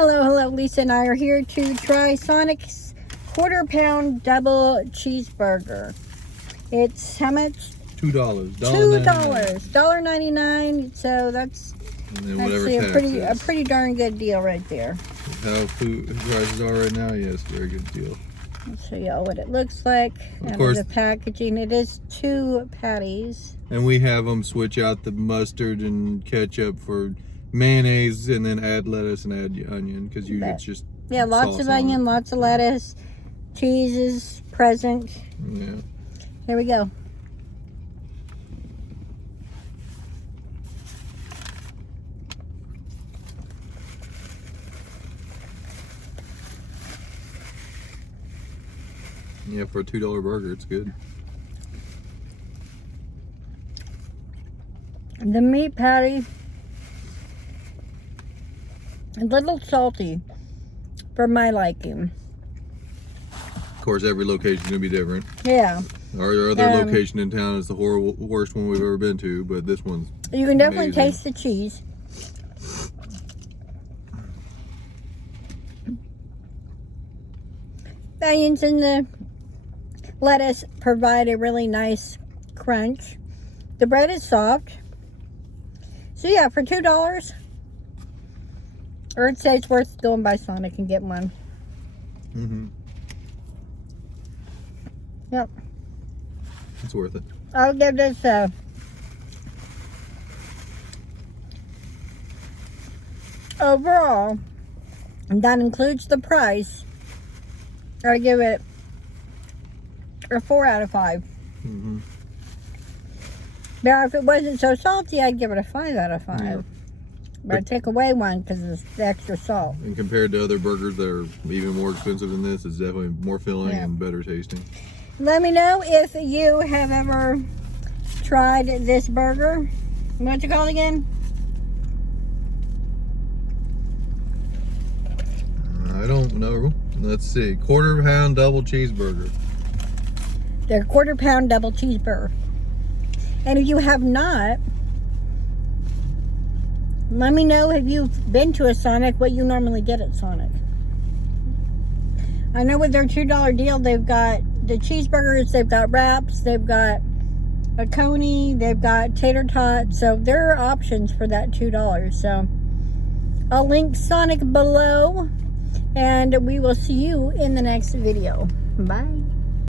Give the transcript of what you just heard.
Hello, Lisa and I are here to try Sonic's quarter-pound double cheeseburger. It's how much? $2. $2.99. So that's actually a pretty darn good deal right there. How food prices are right now, yes, very good deal. I'll show y'all what it looks like. Of course, the packaging. It is 2 patties. And we have them switch out the mustard and ketchup for mayonnaise, and then add lettuce and add onion, because usually it's just lots of onion, lots of lettuce. Cheese is present. Yeah. Here we go. Yeah, for a $2 burger, it's good. The meat patty, a little salty for my liking. Of course, every location is going to be different. Yeah. Our other location in town is the worst one we've ever been to, but this one's You can definitely amazing. taste the cheese. The onions and the lettuce provide a really nice crunch. The bread is soft. So yeah, for $2, or I'd say it's worth going by Sonic and getting one. Yep. It's worth it. I'll give this a overall, and that includes the price, I'll give it a 4 out of 5. Now, if it wasn't so salty, I'd give it a 5 out of 5. Yeah. But I'd take away one because of the extra salt. And compared to other burgers that are even more expensive than this, it's definitely more filling and better tasting. Let me know if you have ever tried this burger. What's it called again? I don't know. Let's see. Quarter-pound double cheeseburger. The quarter-pound double cheeseburger. And if you have not, let me know if you've been to a Sonic, what you normally get at Sonic. I know with their $2 deal, they've got the cheeseburgers, they've got wraps, they've got a coney, they've got tater tots. So there are options for that $2. So I'll link Sonic below, and we will see you in the next video. Bye.